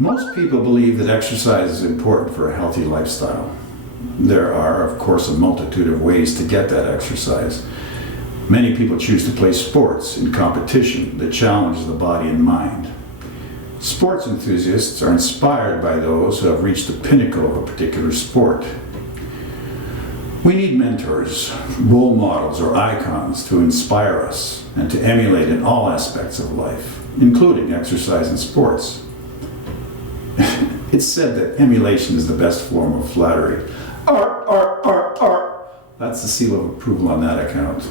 Most people believe that exercise is important for a healthy lifestyle. There are, of course, a multitude of ways to get that exercise. Many people choose to play sports in competition that challenges the body and mind. Sports enthusiasts are inspired by those who have reached the pinnacle of a particular sport. We need mentors, role models, or icons to inspire us and to emulate in all aspects of life, including exercise and sports. It's said that emulation is the best form of flattery. That's the seal of approval on that account.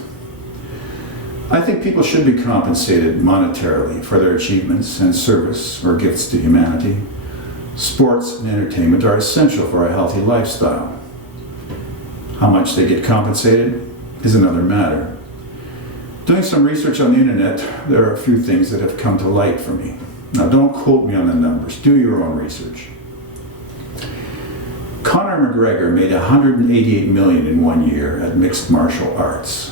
I think people should be compensated monetarily for their achievements and service or gifts to humanity. Sports and entertainment are essential for a healthy lifestyle. How much they get compensated is another matter. Doing some research on the internet, there are a few things that have come to light for me. Now, don't quote me on the numbers. Do your own research. Conor McGregor made $188 million in 1 year at mixed martial arts.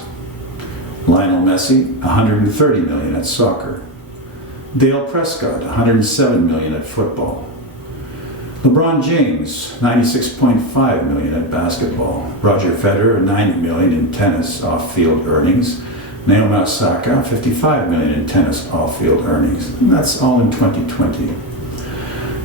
Lionel Messi, $130 million at soccer. Dale Prescott, $107 million at football. LeBron James, $96.5 million at basketball. Roger Federer, $90 million in tennis off-field earnings. Naomi Osaka, $55 million in tennis off-field earnings. And that's all in 2020.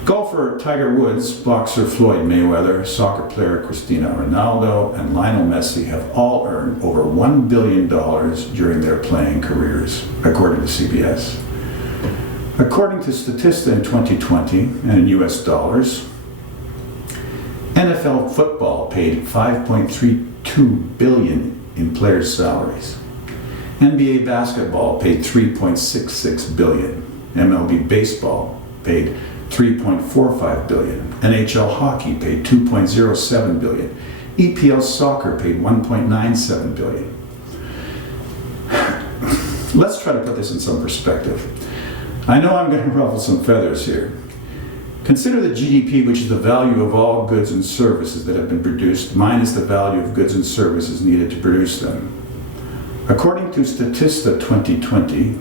Golfer Tiger Woods, boxer Floyd Mayweather, soccer player Cristiano Ronaldo, and Lionel Messi have all earned over $1 billion during their playing careers, according to CBS. According to Statista in 2020, and in US dollars, NFL football paid $5.32 billion in players' salaries. NBA basketball paid $3.66 billion. MLB baseball paid $3.45 billion. NHL hockey paid $2.07 billion. EPL soccer paid $1.97 billion. Let's try to put this in some perspective. I know I'm going to ruffle some feathers here. Consider the GDP, which is the value of all goods and services that have been produced, minus the value of goods and services needed to produce them. According to Statista 2020,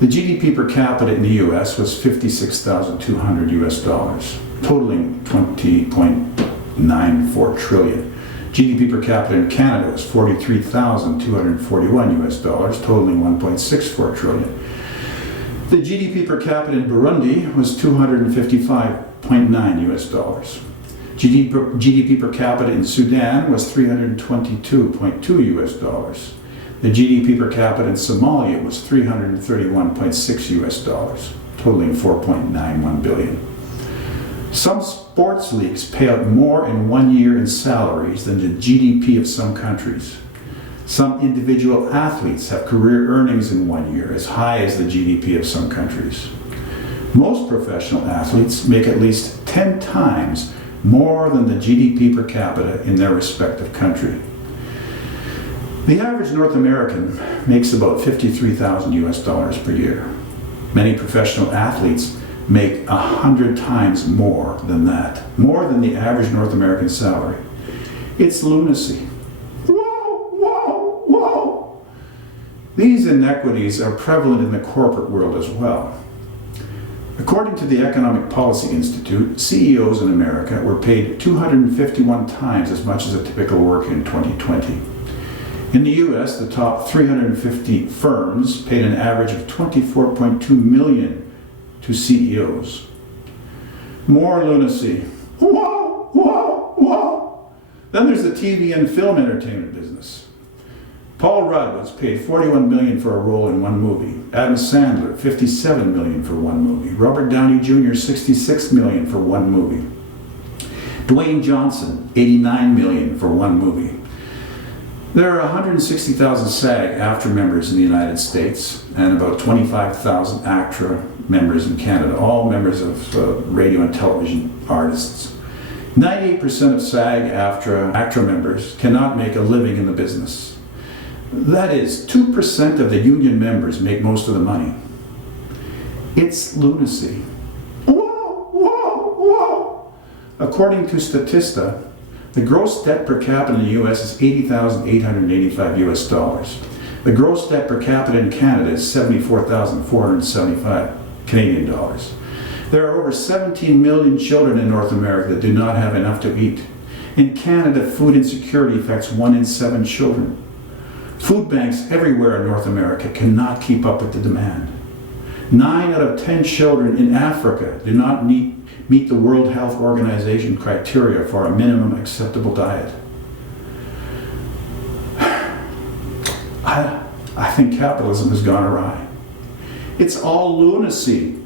the GDP per capita in the US was $56,200 US dollars, totaling $20.94 trillion. GDP per capita in Canada was $43,241 US dollars, totaling $1.64 trillion. The GDP per capita in Burundi was $255.9 US dollars. GDP per capita in Sudan was $322.2 US dollars. The GDP per capita in Somalia was $331.6 US dollars, totaling $4.91 billion. Some sports leagues pay out more in 1 year in salaries than the GDP of some countries. Some individual athletes have career earnings in 1 year as high as the GDP of some countries. Most professional athletes make at least 10 times more than the GDP per capita in their respective country. The average North American makes about $53,000 US dollars per year. Many professional athletes make 100 times more than that, more than the average North American salary. It's lunacy. Whoa! These inequities are prevalent in the corporate world as well. According to the Economic Policy Institute, CEOs in America were paid 251 times as much as a typical worker in 2020. In the US, the top 350 firms paid an average of $24.2 million to CEOs. More lunacy. Whoa! Then there's the TV and film entertainment business. Paul Rudd was paid $41 million for a role in one movie. Adam Sandler, $57 million for one movie. Robert Downey Jr., $66 million for one movie. Dwayne Johnson, $89 million for one movie. There are 160,000 SAG-AFTRA members in the United States and about 25,000 ACTRA members in Canada, all members of radio and television artists. 98% of SAG-AFTRA ACTRA members cannot make a living in the business. That is, 2% of the union members make most of the money. It's lunacy. Whoa! According to Statista, the gross debt per capita in the US is $80,885 US dollars. The gross debt per capita in Canada is $74,475 Canadian dollars. There are over 17 million children in North America that do not have enough to eat. In Canada, food insecurity affects 1 in 7 children. Food banks everywhere in North America cannot keep up with the demand. 9 out of 10 children in Africa do not meet the World Health Organization criteria for a minimum acceptable diet. I think capitalism has gone awry. It's all lunacy.